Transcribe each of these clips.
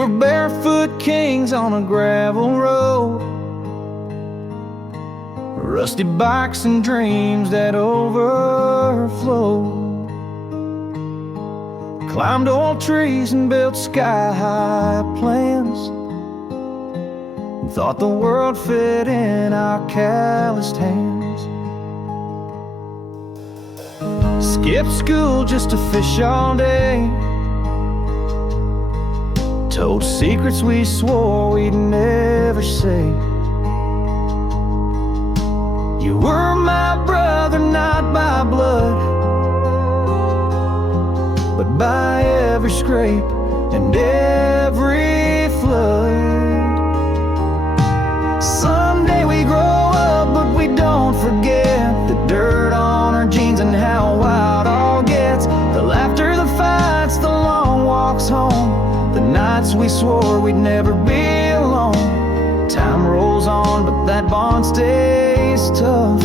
were barefoot kings on a gravel road, rusty bikes and dreams that overflowed. Climbed old trees and built sky-high plans, and thought the world fit in our calloused hands. Skipped school just to fish all day, told secrets we swore we'd never say. You were my brother, not by blood, but by every scrape and every flood. Someday we grow up, but we don't forget the dirt on our jeans and how wild all gets. The laughter, the fights, the long walks home, the nights we swore we'd never be alone. Time rolls on, but that bond stays tough.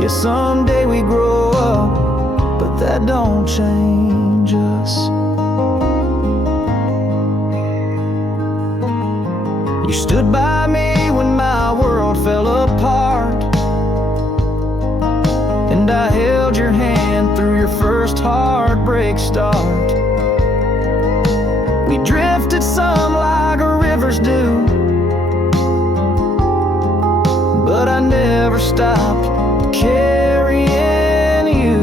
Yeah, someday we grow up, but that don't change us. You stood by me when my world fell apart, and I held your hand through your first heartbreak start. We drifted some like rivers do, but I never stopped carrying you.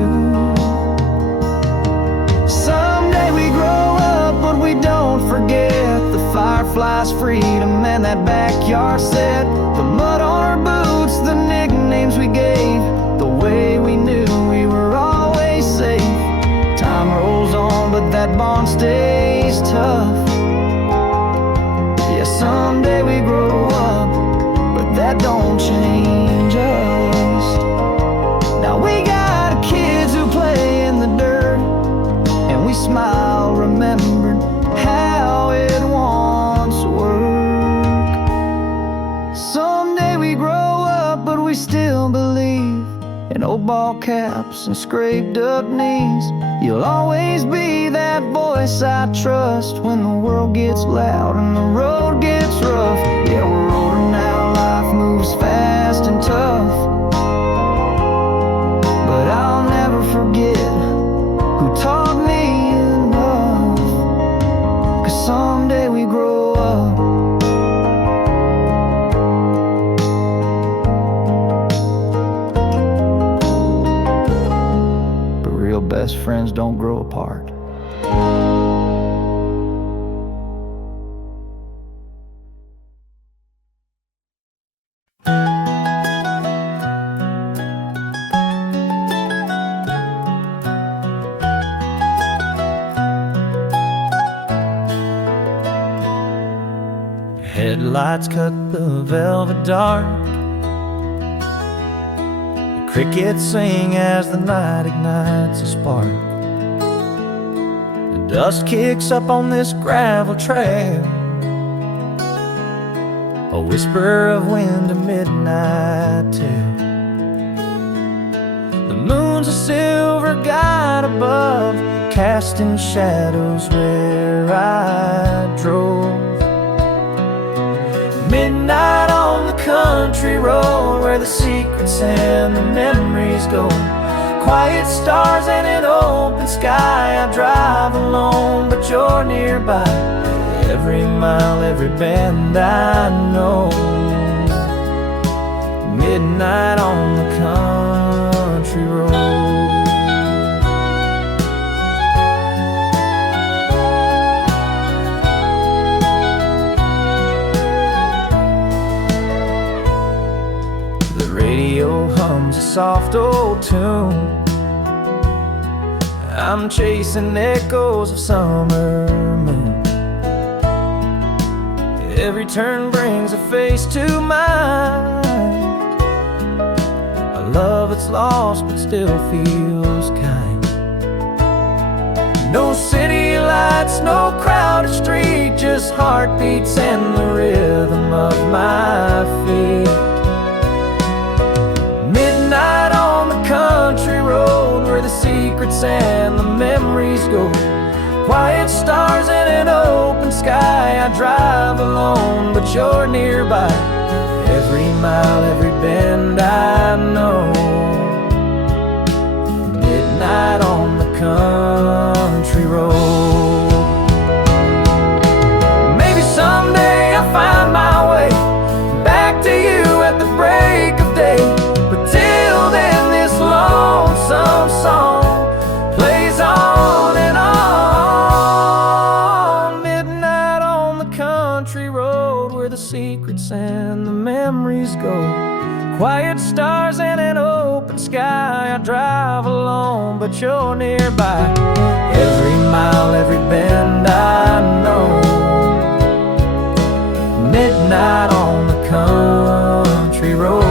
Someday we grow up, but we don't forget the fireflies, freedom, and that backyard set. The mud on our boots, the nicknames we gave, the way we knew we were always safe. Time rolls on, but that bond stays tough. Yeah, someday we grow up, but that don't change us. Now we got kids who play in the dirt, and we smile remembering how it once worked. Someday we grow up, but we still believe in old ball caps and scraped up knees. You'll always be that voice I trust when the world gets loud and the road gets rough. Yeah, we're older now, life moves fast and tough, but I'll never forget who taught me enough. 'Cause someday we grow up, but real best friends don't grow apart. Headlights cut the velvet dark, the crickets sing as the night ignites a spark. The dust kicks up on this gravel trail, a whisper of wind, a midnight tale. The moon's a silver guide above, casting shadows where I drove. Midnight on the country road, where the secrets and the memories go. Quiet stars and an open sky, I drive alone, but you're nearby. Every mile, every bend I know. Midnight on the country road. Hums a soft old tune, I'm chasing echoes of summer moon. Every turn brings a face to mind, a love that's lost but still feels kind. No city lights, no crowded street, just heartbeats and the rhythm of my feet. Midnight on the country where the secrets and the memories go. Quiet stars and an but you're nearby. Every mile, every bend I know. Midnight on the country road. Maybe someday I'll find my way back to you at the break of day. But till then, this lonesome song plays on and on. Midnight on the country road, where the secrets and the memories go. Quiet stars and an open sky. I drive alone, but you're nearby. Every mile, every bend I know. Midnight on the country road.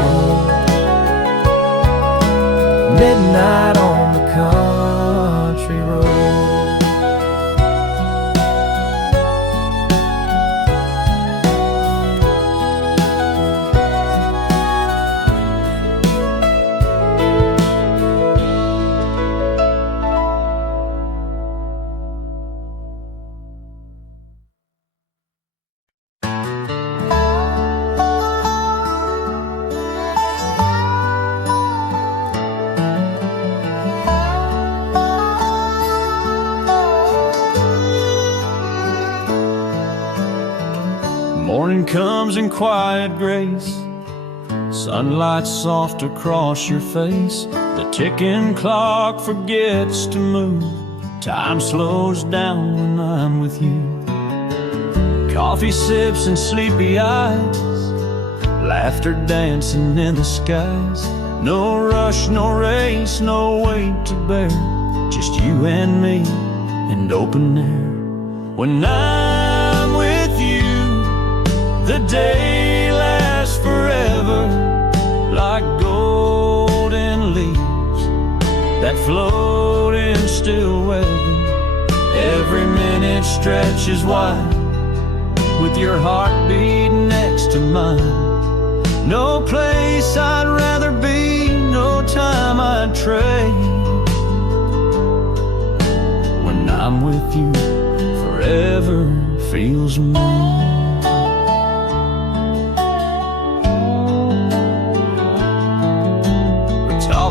Midnight on the country road. Morning comes in quiet grace, sunlight soft across your face. The ticking clock forgets to move, time slows down when I'm with you. Coffee sips and sleepy eyes, laughter dancing in the skies. No rush, no race, no weight to bear, just you and me and open air. When I'm with you, the day lasts forever, like golden leaves that float in still weather. Every minute stretches wide, with your heartbeat next to mine. No place I'd rather be, no time I'd trade. When I'm with you, forever feels mine.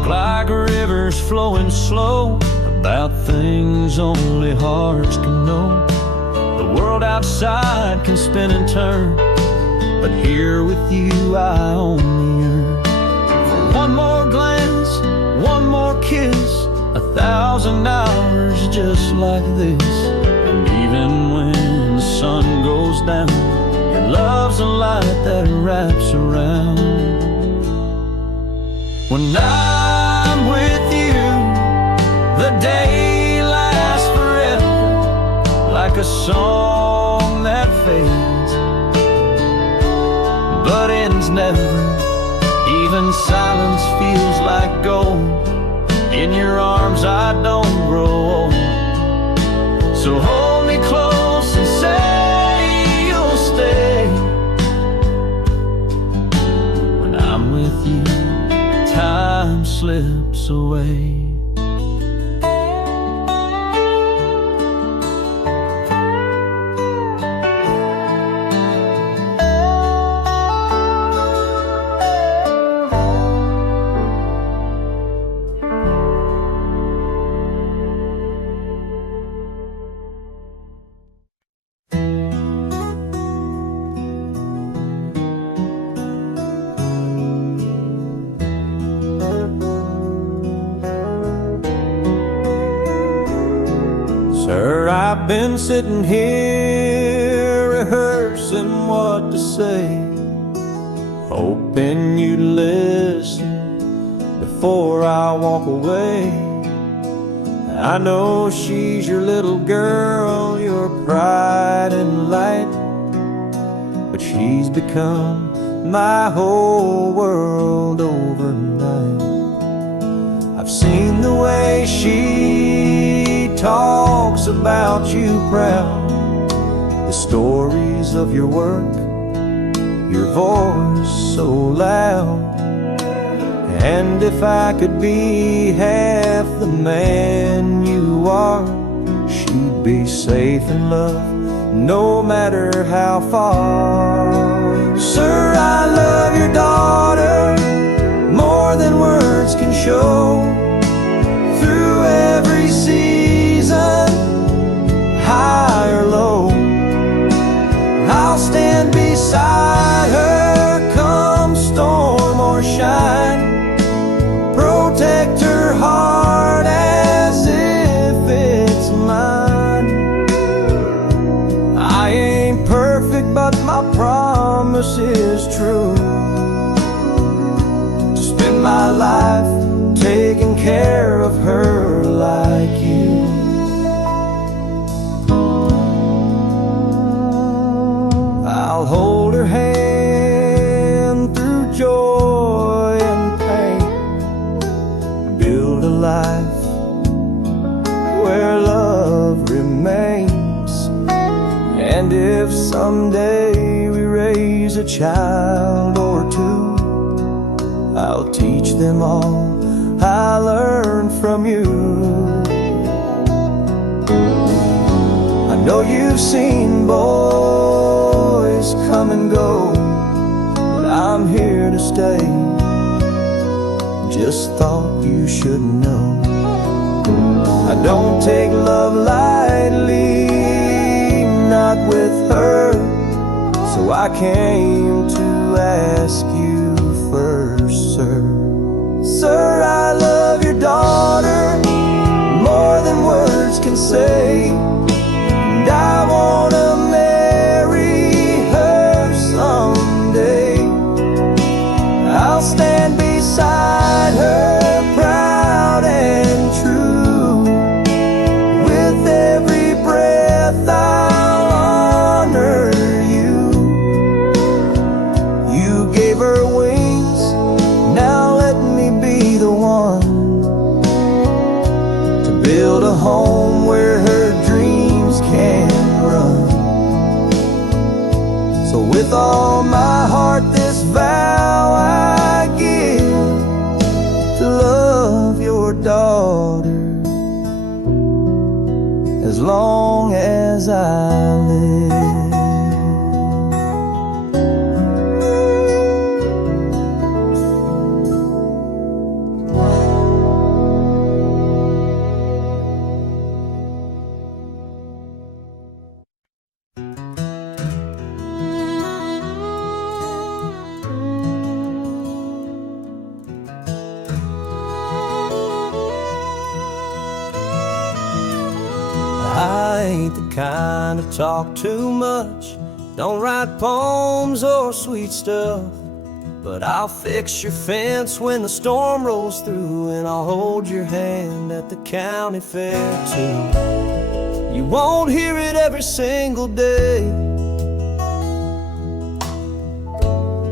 Like rivers flowing slow, about things only hearts can know. The world outside can spin and turn, but here with you I only yearn for one more glance, one more kiss, 1,000 hours just like this. And even when the sun goes down, your love's a light that wraps around. When I'm with you, the day lasts forever, like a song that fades but ends never. Even silence feels like gold. In your arms I don't grow old. So hold me close and say you'll stay. When I'm with you, time slips away. Sir, I've been sitting here rehearsing what to say, hoping you'd listen before I walk away. I know she's your little girl, your pride and light, but she's become my whole world overnight. I've seen the way she talks about you proud, the stories of your work, your voice so loud. And if I could be half the man you are, she'd be safe in love, no matter how far. us is true. To spend my life taking care of her like you. I'll hold her hand through joy and pain, build a life where love remains. And if someday we raise a child or two, I'll teach them all I learned from you. I know you've seen boys come and go, but I'm here to stay. Just thought you should know, I don't take love lightly, not with her. So I came to ask you first, sir. Sir, I love your daughter more than words can say, and I wanna marry her someday. I'll stand beside her, proud and true. With every breath I'll honor you. You gave her wings, now let me be the one to build a home where her dreams can run. So with all my heart this vow I give, to love your daughter as long as I live. I ain't the kind to talk too much, don't write poems or sweet stuff, but I'll fix your fence when the storm rolls through, and I'll hold your hand at the county fair too. You won't hear it every single day,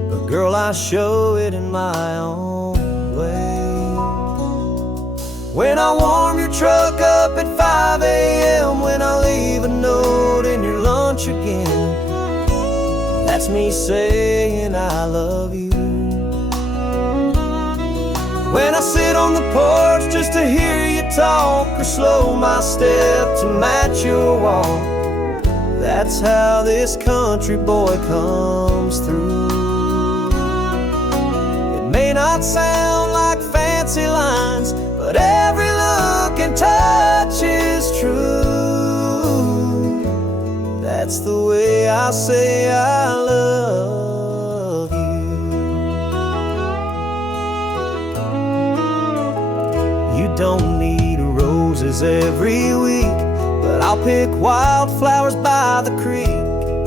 but girl, I show it in my own way. When I warm your truck up at 5 a.m., when I leave a note in your lunch again, that's me saying I love you. When I sit on the porch just to hear you talk, or slow my step to match your walk, that's how this country boy comes through. It may not sound like fancy lines, but every look and touch is true. That's the way I say I love you. You don't need roses every week, but I'll pick wildflowers by the creek.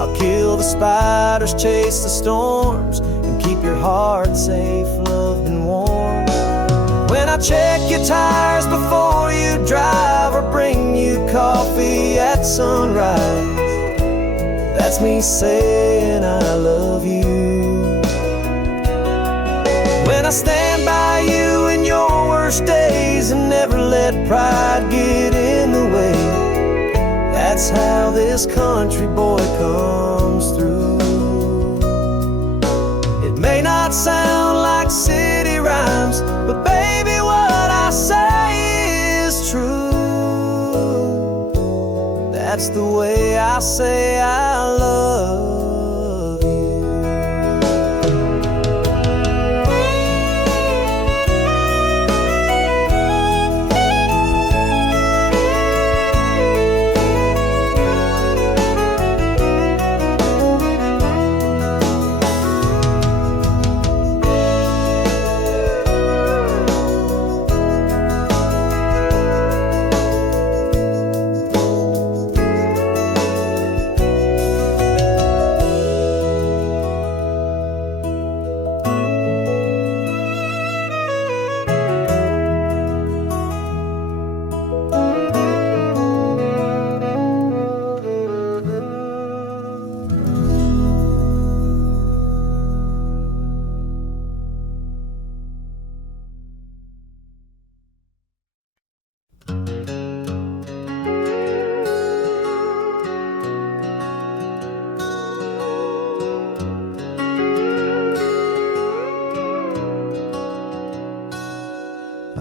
I'll kill the spiders, chase the storms, and keep your heart safe, loved and warm. When I check your tires before you drive, or bring you coffee at sunrise, that's me saying I love you. When I stand by you in your worst days and never let pride get in the way, that's how this country boy comes through. It may not sound like city rhymes, but baby, what I say is true. That's the way I say I love you.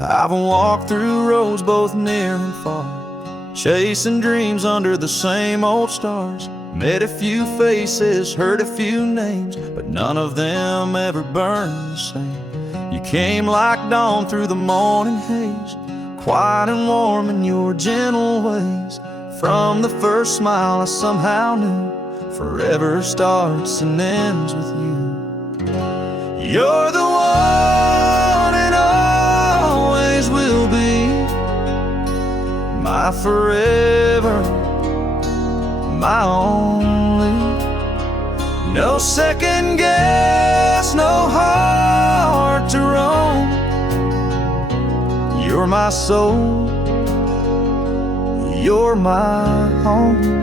I've walked through roads both near and far, chasing dreams under the same old stars. Met a few faces, heard a few names, but none of them ever burned the same. You came like dawn through the morning haze, quiet and warm in your gentle ways. From the first smile I somehow knew forever starts and ends with you. You're the one and always will be, my forever, my only. No second guess, no heart to roam. You're my soul, you're my home.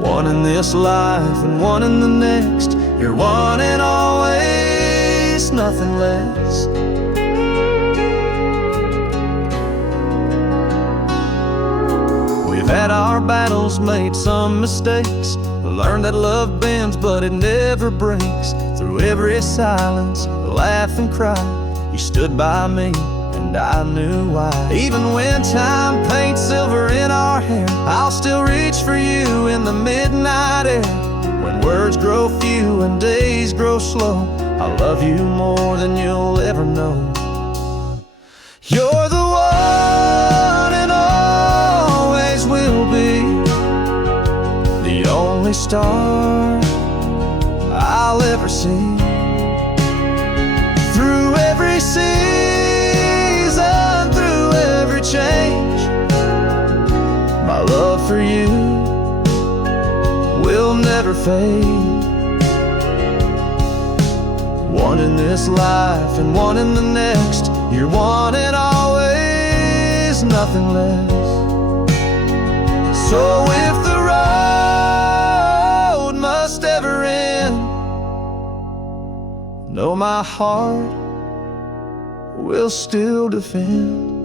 One in this life and one in the next. You're one and always, nothing less. We've had our battles, made some mistakes, learned that love bends but it never breaks. Through every silence, laugh and cry, you stood by me and I knew why. Even when time paints silver in our hair, I'll still reach for you in the midnight air. When words grow few and days grow slow, I love you more than you'll ever know. You're the one and always will be, the only star I'll ever see. Through every season, through every change, my love for you will never fade. One in this life and one in the next. You're one and always, nothing less. So if the road must ever end, know my heart will still defend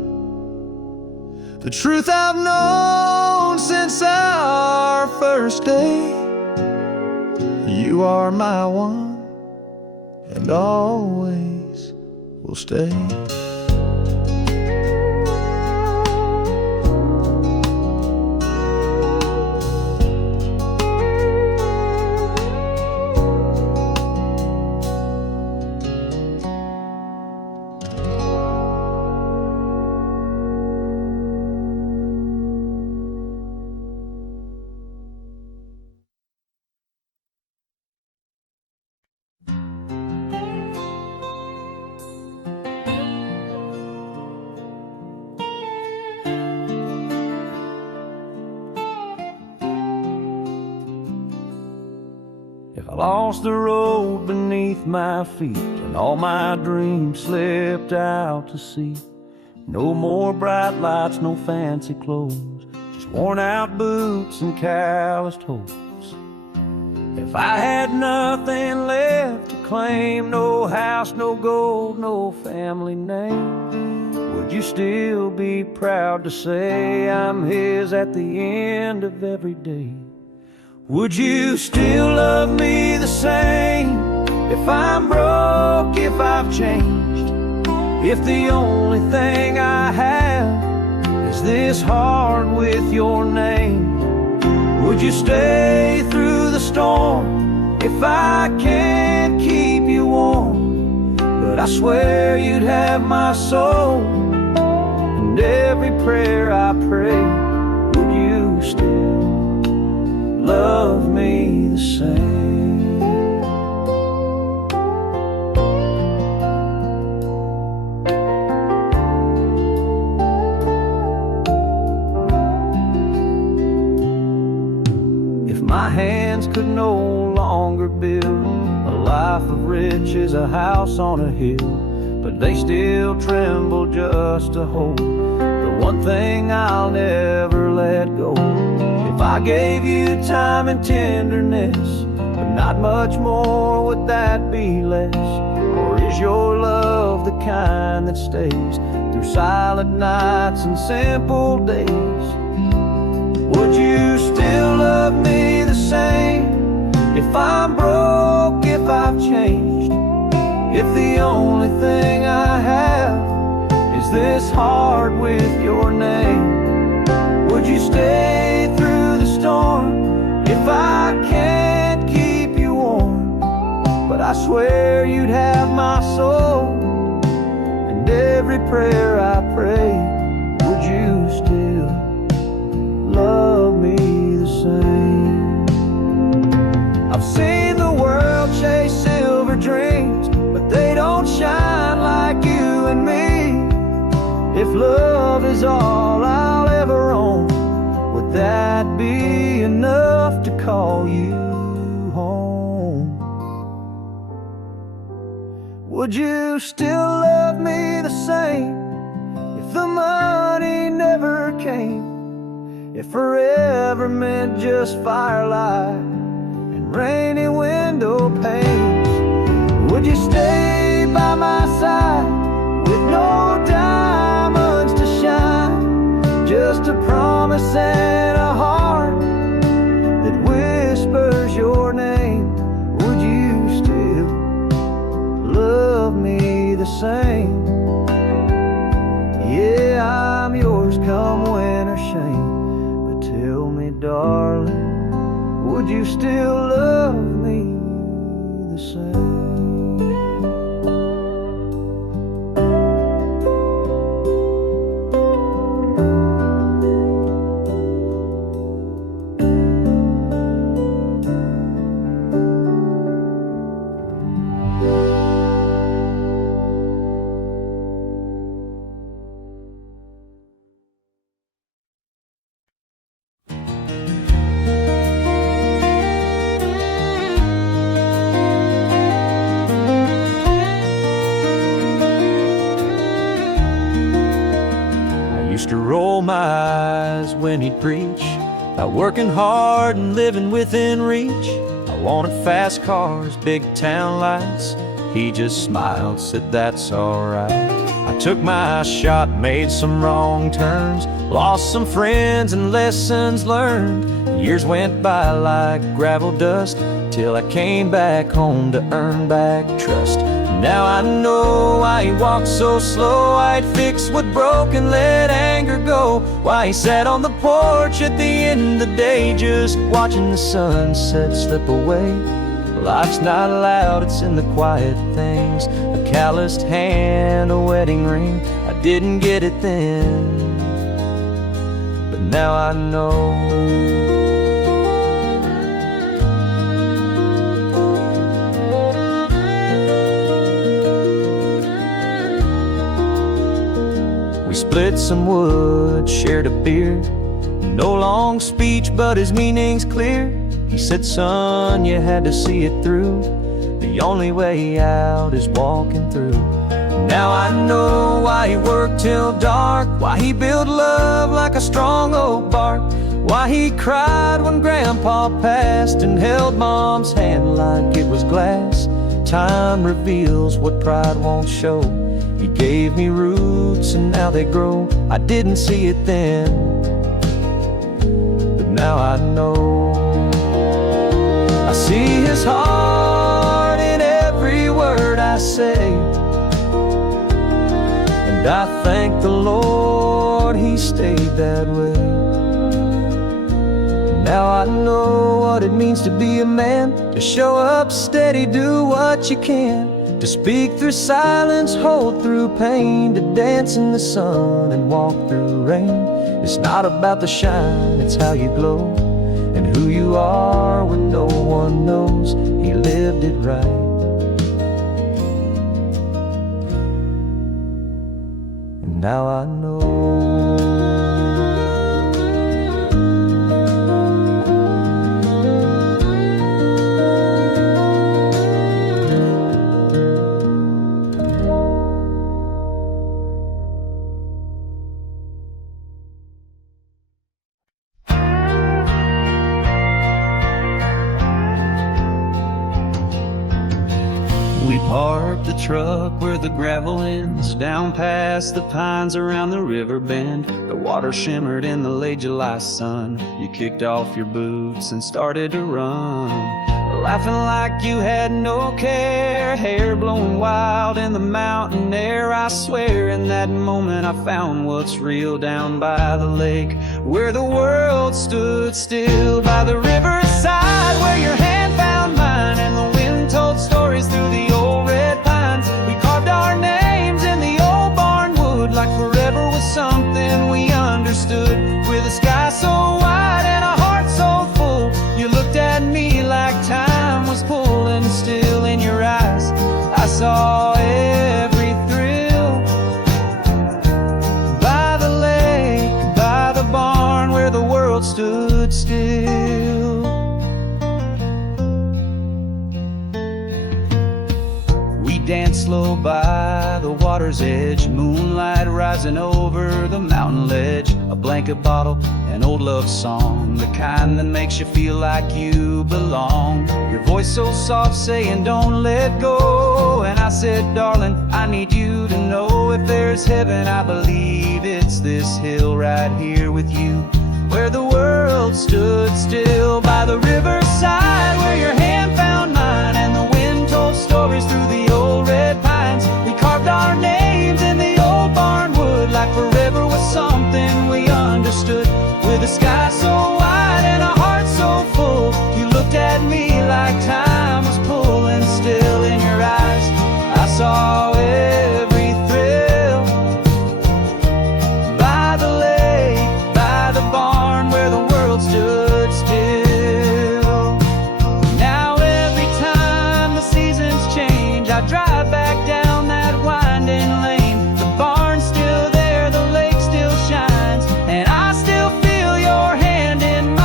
the truth I've known since our first day. You are my one and always will stay. If I lost the road beneath my feet and all my dreams slipped out to sea, no more bright lights, no fancy clothes, just worn out boots and calloused hopes. If I had nothing left to claim, no house, no gold, no family name, would you still be proud to say I'm his at the end of every day? Would you still love me the same if I'm broke, if I've changed, if the only thing I have is this heart with your name? Would you stay through the storm if I can't keep you warm? But I swear you'd have my soul, and every prayer I pray. Would you still love me the same? If my hands could no longer build a life of riches, a house on a hill, but they still tremble just to hold the one thing I'll never let go. If I gave you time and tenderness, but not much more, would that be less? Or is your love the kind that stays through silent nights and simple days? Would you still love me the same if I'm broke, if I've changed, if the only thing I have is this heart with your name? Would you stay through the storm if I can't keep you warm? But I swear you'd have my soul, and every prayer I pray. Would you still love me the same? I've seen the world chase silver dreams, but they don't shine like you and me. If love is all I'll ever own, would that be enough to call you home? Would you still love me the same if the money never came? If forever meant just firelight and rainy window panes? Would you stay by my side with no diamonds to shine? Just a promise and a heart that whispers your name. Would you still love me the same? Yeah, I'm yours come win or shame. But tell me, darling, would you still love me the same? Used to roll my eyes when he'd preach about working hard and living within reach. I wanted fast cars, big town lights. He just smiled, said that's alright. I took my shot, made some wrong turns, lost some friends and lessons learned. Years went by like gravel dust, till I came back home to earn back trust. Now I know why he walked so slow, why he'd fix what broke and let anger go, why he sat on the porch at the end of the day, just watching the sunset slip away. Life's not loud, it's in the quiet things. A calloused hand, a wedding ring. I didn't get it then, but now I know. We split some wood, shared a beer. No long speech, but his meaning's clear. He said, son, you had to see it through. The only way out is walking through. Now I know why he worked till dark, why he built love like a strong oak bark, why he cried when Grandpa passed and held Mom's hand like it was glass. Time reveals what pride won't show. He gave me roots and now they grow. I didn't see it then, but now I know. I see his heart in every word I say, and I thank the Lord he stayed that way. Now I know what it means to be a man, to show up steady, do what you can, to speak through silence, hold through pain, to dance in the sun and walk through rain. It's not about the shine, it's how you glow, and who you are when no one knows. He lived it right. And now I know. We parked the truck where the gravel ends, down past the pines around the river bend. The water shimmered in the late July sun. You kicked off your boots and started to run. laughing like you had no care, hair blowing wild in the mountain air. I swear in that moment I found what's real down by the lake, where the world stood still. By the riverside where your hand found mine, and the wind told stories through the old red pines. We carved our names in the old barn wood, like forever was something we understood. With a sky so wide and a heart so full, you looked at me like time was pulling still in your eyes. I saw every thrill. By the lake, by the barn, where the world stood still. We danced slow by the water's edge, moonlight rising over the mountain ledge. A blanket bottle, an old love song, the kind that makes you feel like you belong. Your voice so soft saying don't let go, and I said darling, I need you to know, if there's heaven I believe it's this hill right here with you, where the world stood still. By the riverside where your hand found mine, and the wind told stories through the old red pines. We carved our names in the old barn wood, like forever was something we understood. With a sky so wide and a heart so full, you looked at me like time was pulling still in your eyes. I saw every thrill. By the lake, by the barn, where the world stood still. Now every time the seasons change, I drive back down that winding lane. The barn's still there, the lake still shines, and I still feel your hand in mine.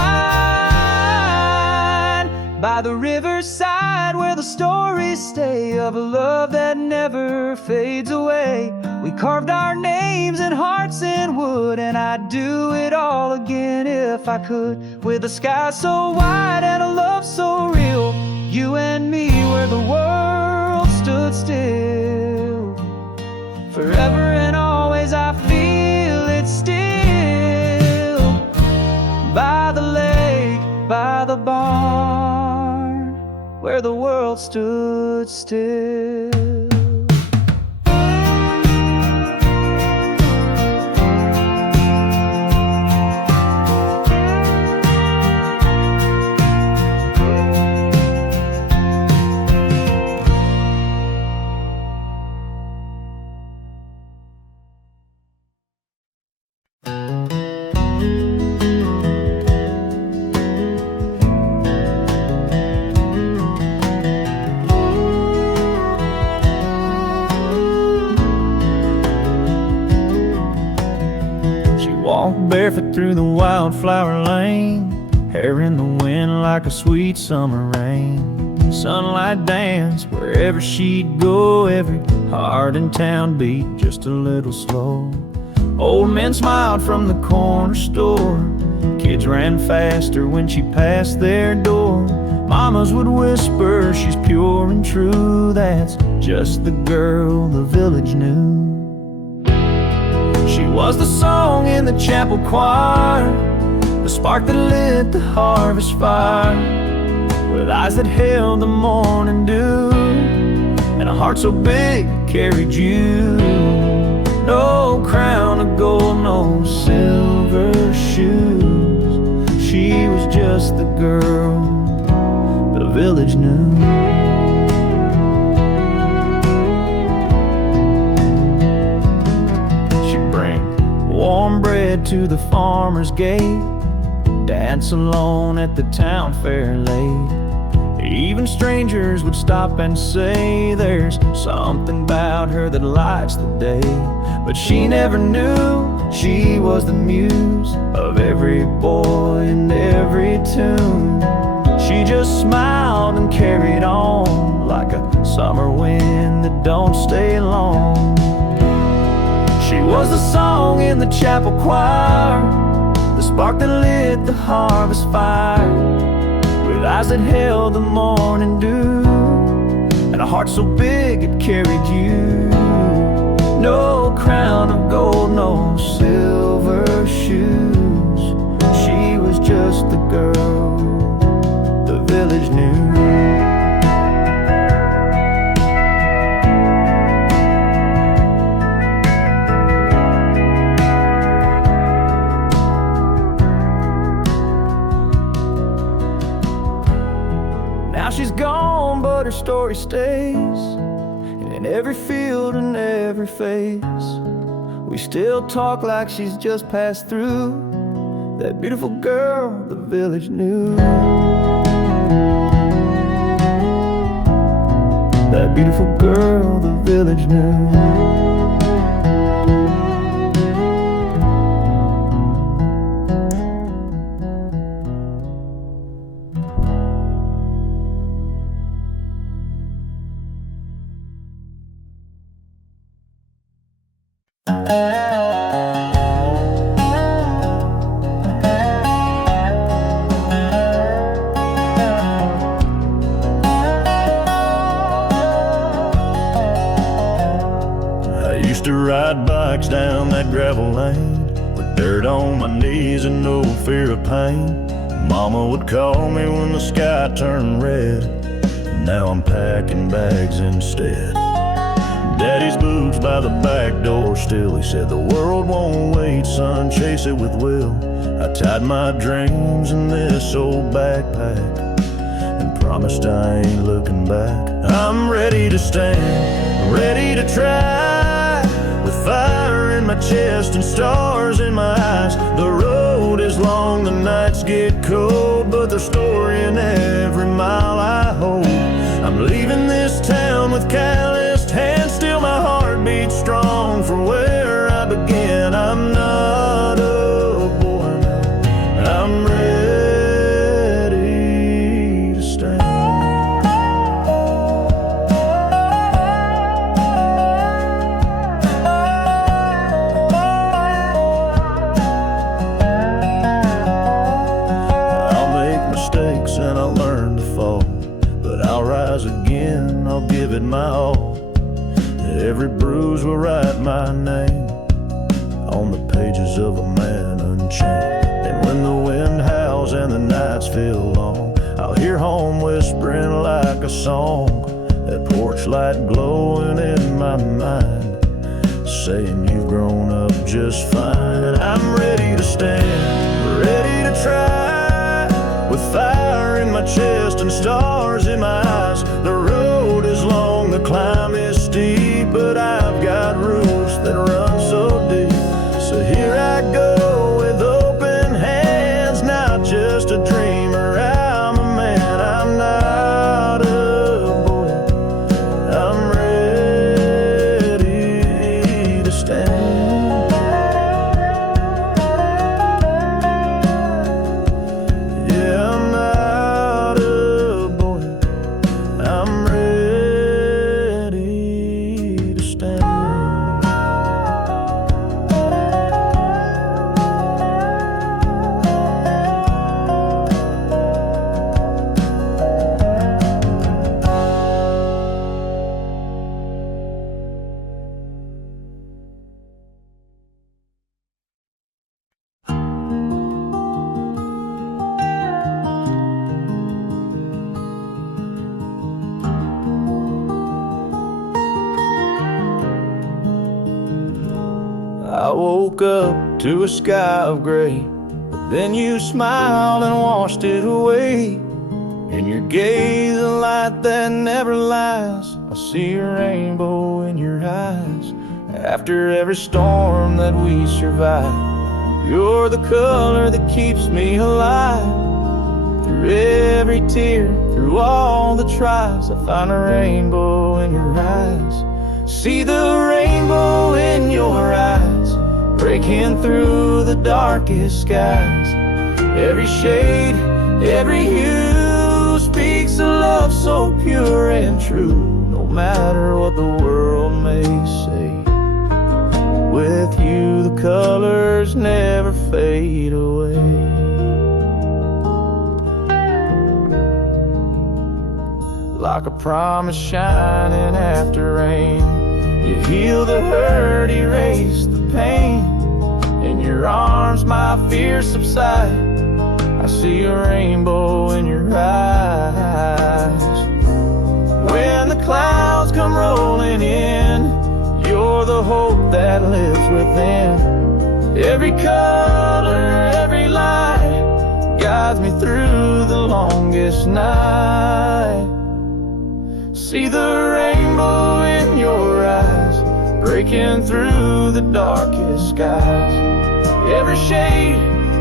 By the riverside where the stories stay of a love that never fades away, we carved our names and hearts in wood, and I'd do it all again if I could. With a sky so wide and a love so real, you and me, where the world stood still. Forever and always I feel it still. By the lake, by the barn, where the world stood still. Walked barefoot through the wildflower lane, hair in the wind like a sweet summer rain. Sunlight danced wherever she'd go, every heart in town beat just a little slow. Old men smiled from the corner store, kids ran faster when she passed their door. Mamas would whisper, she's pure and true, that's just the girl the village knew. She was the song in the chapel choir, the spark that lit the harvest fire, with eyes that held the morning dew, and a heart so big it carried you. No crown of gold, no silver shoes, she was just the girl the village knew. Warm bread to the farmer's gate, dance alone at the town fair late. Even strangers would stop and say, there's something about her that lights the day. But she never knew she was the muse of every boy and every tune. She just smiled and carried on like a summer wind that don't stay long. She was the song in the chapel choir, the spark that lit the harvest fire, with eyes that held the morning dew, and a heart so big it carried you. No crown of gold, no silver shoes, she was just the girl the village knew. her story stays. And in every field and every face, we still talk like she's just passed through. That beautiful girl the village knew. That beautiful girl the village knew. To ride bikes down that gravel lane with dirt on my knees and no fear of pain. Mama would call me when the sky turned red. Now I'm packing bags instead. Daddy's boots by the back door still. He said the world won't wait, son, chase it with will. I tied my dreams in this old backpack and promised I ain't looking back. I'm ready to stand, ready to try, with fire in my chest and stars in my eyes. The road is long, the nights get cold, but there's story in every mile I hold. I'm leaving this town with calloused hands, still my heart beats strong for where I began. I'm not a boy now, I'm ready to stand. And I'll learn to fall, but I'll rise again, I'll give it my all. Every bruise will write my name on the pages of a man unchained. And when the wind howls and the nights feel long, I'll hear home whispering like a song, that porch light glowing in my mind, saying you've grown up just fine. And I'm ready to stand, ready to try, with fire in my chest and stars in my eyes. The road is long, the climb is steep, but I've got roots that run so deep. So here I go with open hands, not just a dreamer, I'm a man. I'm not a boy, I'm ready to stand. I woke up to a sky of gray, but then you smiled and washed it away. In your gaze, a light that never lies. I see a rainbow in your eyes. After every storm that we survive, you're the color that keeps me alive. Through every tear, through all the trials, I find a rainbow in your eyes. See the rainbow in your eyes, breaking through the darkest skies. Every shade, every hue speaks a love so pure and true. No matter what the world may say, with you the colors never fade away. Like a promise shining after rain, you heal the hurt, erase the pain. In your arms my fears subside. I see a rainbow in your eyes. When the clouds come rolling in, you're the hope that lives within. Every color, every light guides me through the longest night. See the rainbow in your eyes, breaking through the darkest skies. Every shade,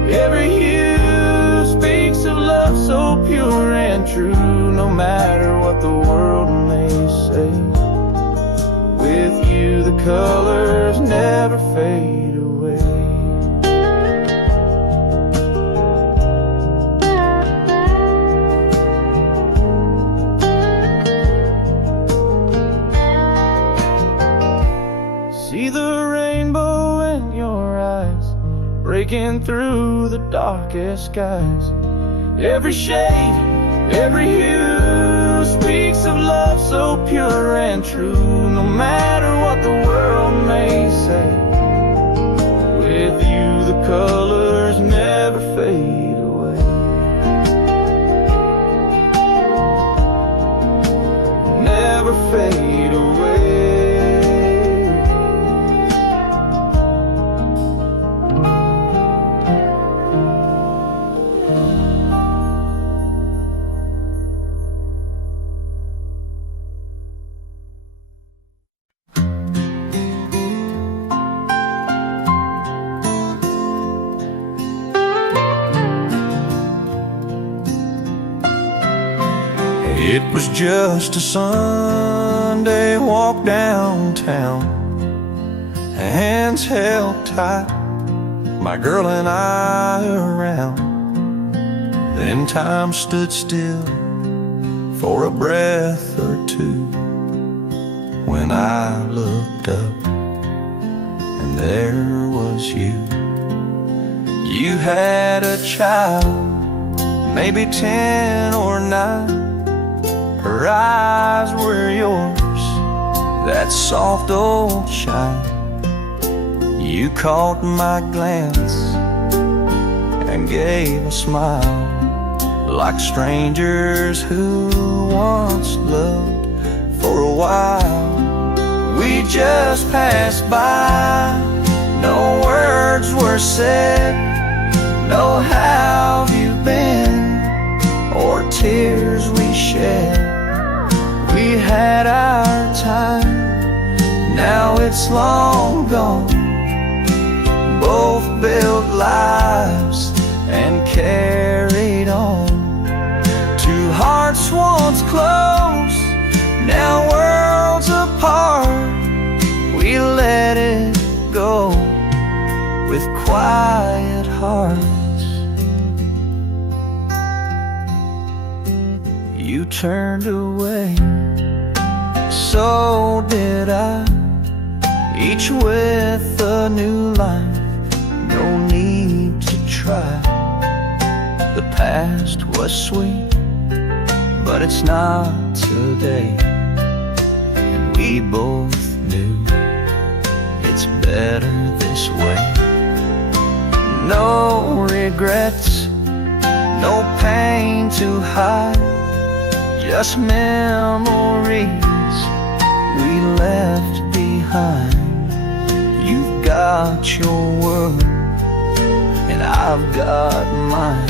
every hue speaks of love so pure and true. No matter what the world may say, with you the colors never fade away. See the rainbow in your eyes, breaking through the darkest skies. Every shade, every hue speaks of love so pure and true. No matter what the world may say, with you the colors never fade away. Never fade away. It was just a Sunday walk downtown, hands held tight, my girl and I around. Then time stood still for a breath or two, when I looked up and there was you. You had a child, maybe 10 or 9. Her eyes were yours, that soft old shine. You caught my glance and gave a smile, like strangers who once loved for a while. We just passed by, no words were said, no how have you been, or tears we shed. We had our time, now it's long gone. Both built lives and carried on. Two hearts once close, now worlds apart. We let it go with quiet hearts. You turned away, so did I, each with a new life. No need to try. The past was sweet, but it's not today. And we both knew it's better this way. No regrets, no pain to hide, just memories we left behind. You've got your world and I've got mine,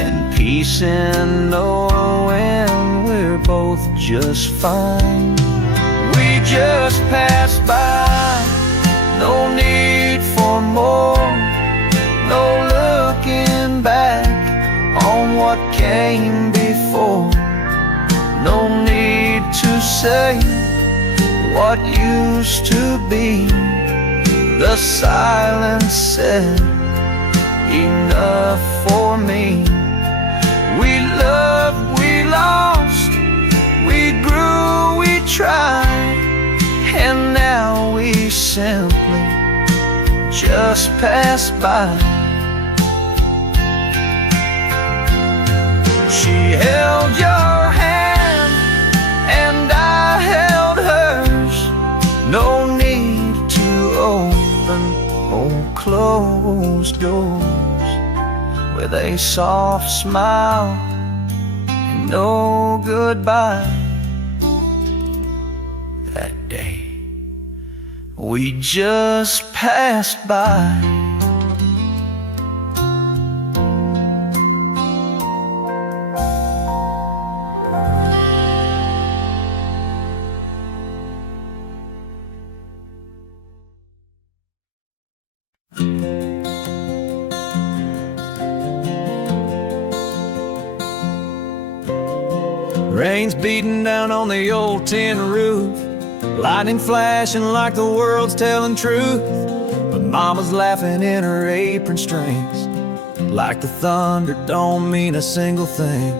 and peace in knowing we're both just fine. We just passed by, no need for more, no looking back on what came before. No need to say what used to be. The silence said enough for me. We loved, we lost, we grew, we tried, and now we simply just passed by. She held your hand and I held hers. No need to open or close doors, with a soft smile and no goodbye. That day we just passed by. Rain's beating down on the old tin roof, lightning flashing like the world's telling truth. But Mama's laughing in her apron strings, like the thunder don't mean a single thing.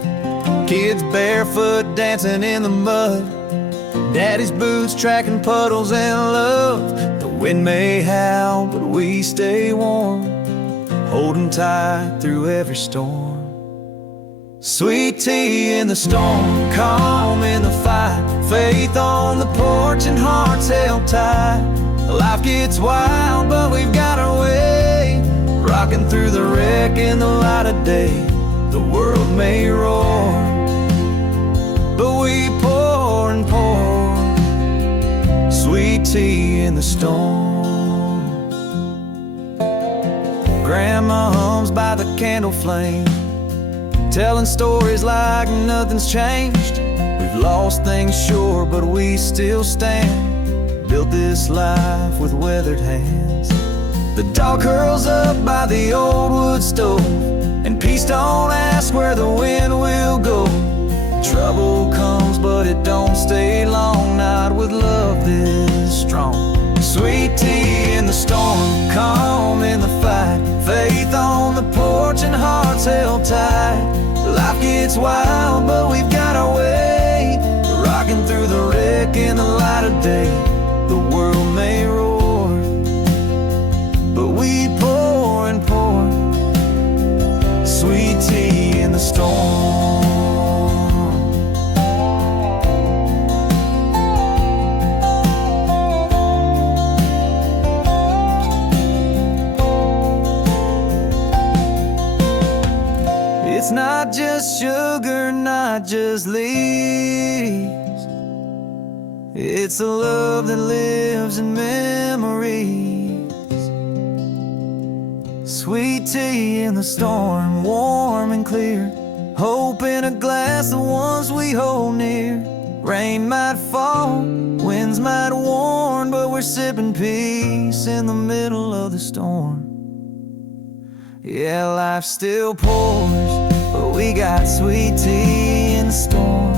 Kids barefoot dancing in the mud, Daddy's boots tracking puddles and love. The wind may howl, but we stay warm, holding tight through every storm. Sweet tea in the storm, calm in the fight, faith on the porch and hearts held tight. Life gets wild, but we've got our way, rocking through the wreck in the light of day. The world may roar, but we pour and pour sweet tea in the storm. Grandma hums by the candle flame, telling stories like nothing's changed. We've lost things, sure, but we still stand, built this life with weathered hands. The dog curls up by the old wood stove, and peace don't ask where the wind will go. Trouble comes, but it don't stay long, not with love this strong. Sweet tea in the storm, calm in the fight, faith on the porch and hearts held tight. Life gets wild, but we've got our way, rocking through the wreck in the light of day. The world may roar, but we pour and pour sweet tea in the storm. It's not just sugar, not just leaves, it's a love that lives in memories. Sweet tea in the storm, warm and clear, hope in a glass, the ones we hold near. Rain might fall, winds might warn, but we're sipping peace in the middle of the storm. Yeah, life still pours, but we got sweet tea in the storm.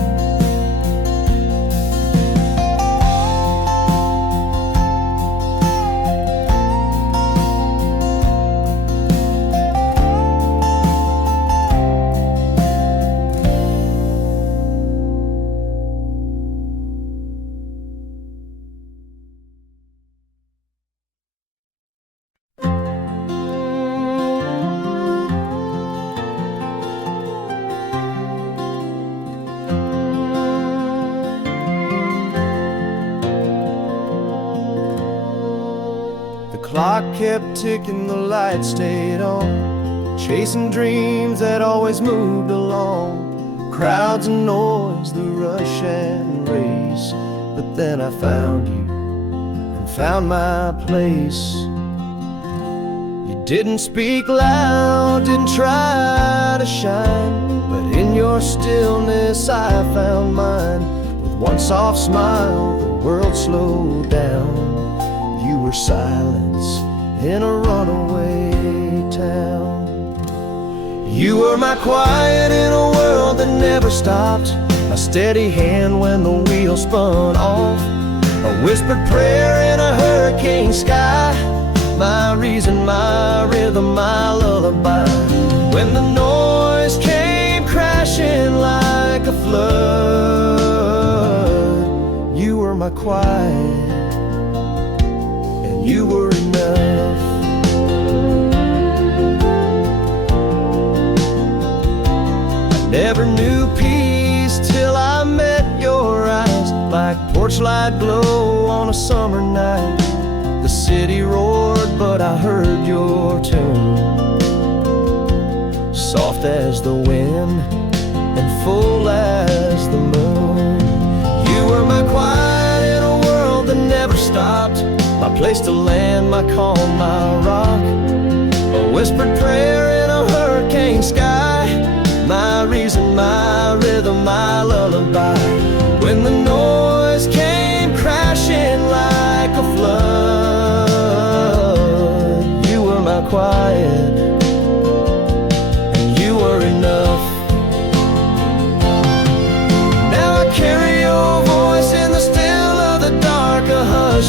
Clock kept ticking, the light stayed on, chasing dreams that always moved along. Crowds and noise, the rush and race, but then I found you and found my place. You didn't speak loud, didn't try to shine, but in your stillness I found mine. With one soft smile, the world slowed down. You were silence in a runaway town. You were my quiet in a world that never stopped, a steady hand when the wheel spun off, a whispered prayer in a hurricane sky, my reason, my rhythm, my lullaby. When the noise came crashing like a flood, you were my quiet, you were enough. I never knew peace till I met your eyes, like porch light glow on a summer night. The city roared, but I heard your tune, soft as the wind and full as the moon. You were my quiet in a world that never stopped, my place to land, my calm, my rock, a whispered prayer in a hurricane sky, my reason, my rhythm, my lullaby. When the noise came crashing like a flood, you were my quiet, and you were enough.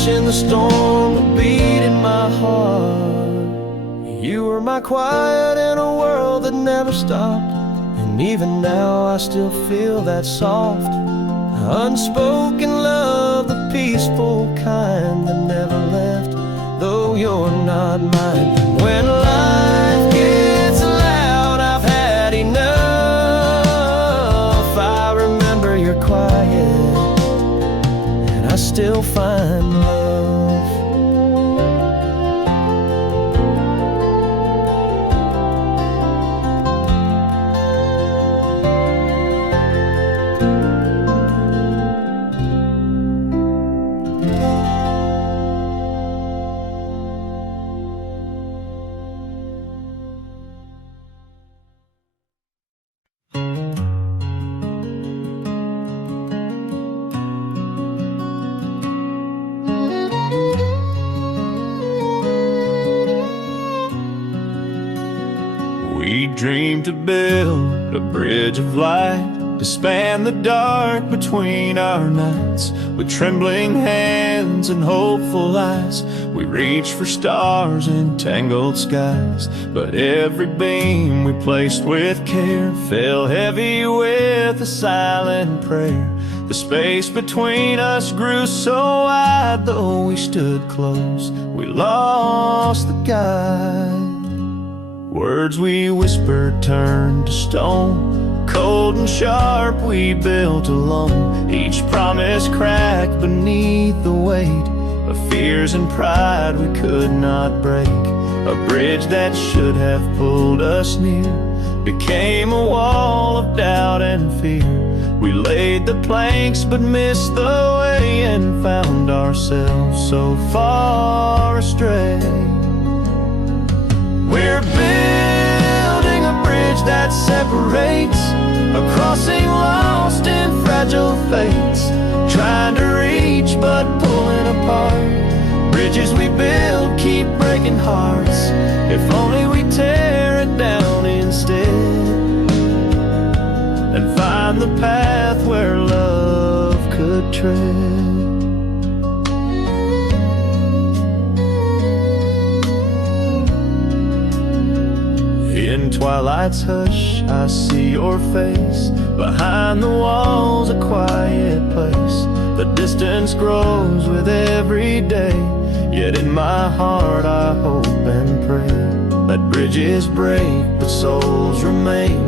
wishing the storm would beat in my heart. You were my quiet in a world that never stopped, and even now I still feel that soft, unspoken love, the peaceful kind that never left, though you're not mine. When life gets loud, I've had enough. I remember you're quiet, and I still find love. We dreamed to build a bridge of light to span the dark between our nights. With trembling hands and hopeful eyes, we reached for stars in tangled skies. But every beam we placed with care fell heavy with a silent prayer. The space between us grew so wide, though we stood close, we lost the guide. Words we whispered turned to stone, cold and sharp we built alone. Each promise cracked beneath the weight of fears and pride we could not break. A bridge that should have pulled us near became a wall of doubt and fear. We laid the planks but missed the way and found ourselves so far astray. We're building a bridge that separates, a crossing lost in fragile fates, trying to reach but pulling apart. Bridges we build keep breaking hearts, if only we tear it down instead and find the path where love could tread. In twilight's hush, I see your face. Behind the walls, a quiet place. The distance grows with every day, yet in my heart I hope and pray that bridges break but souls remain,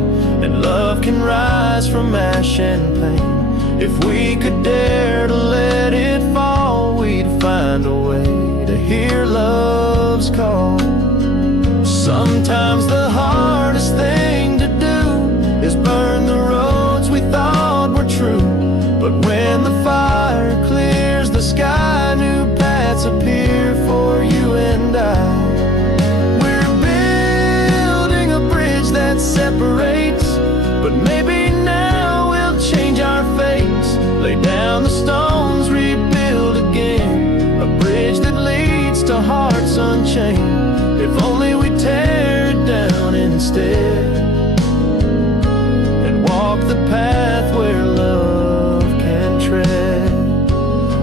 and love can rise from ash and pain. If we could dare to let it fall, we'd find a way to hear love's call. Sometimes the hardest thing to do is burn the roads we thought were true. But when the fire clears the sky, new paths appear for you and I. We're building a bridge that separates, but maybe now we'll change our fates. Lay down the stones, rebuild again, a bridge that leads to hearts unchained. If only we tear it down instead and walk the path where love can tread.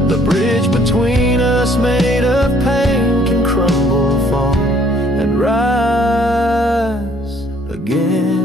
The bridge between us made of pain can crumble, fall, and rise again.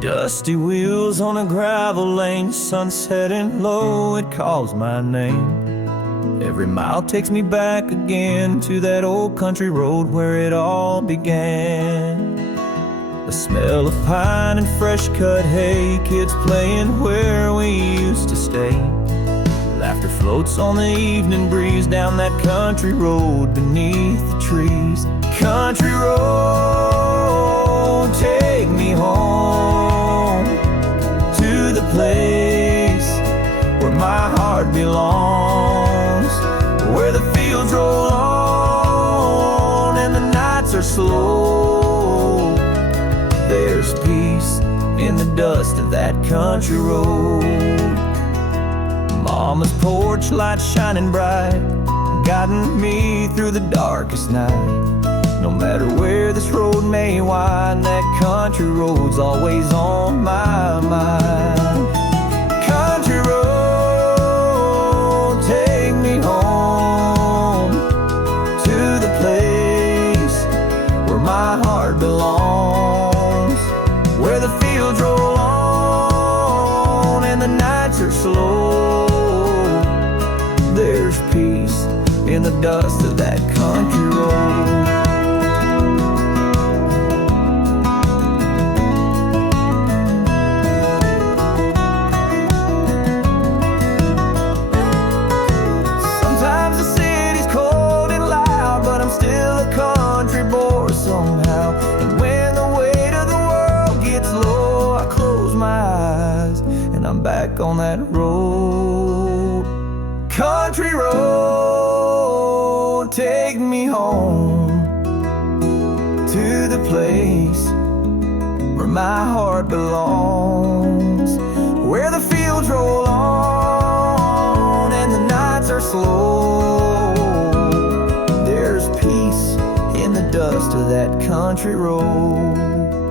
Dusty wheels on a gravel lane, sun setting low, it calls my name. Every mile takes me back again to that old country road where it all began. The smell of pine and fresh cut hay, kids playing where we used to stay. Laughter floats on the evening breeze down that country road beneath the trees. Country road, take me home to the place where my heart belongs, where the fields roll on slow. There's peace in the dust of that country road. Mama's porch light shining bright, guiding me through the darkest night. No matter where this road may wind, that country road's always on my mind. Country road, take me home to the place where my heart belongs, where the fields roll on and the nights are slow. There's peace in the dust of that country road. Sometimes the city's cold and loud, but I'm still a country boy somehow. And when the weight of the world gets low, I close my eyes and I'm back on that road. Country road, take me home to the place where my heart belongs, where the fields roll on and the nights are slow. There's peace in the dust of that country road.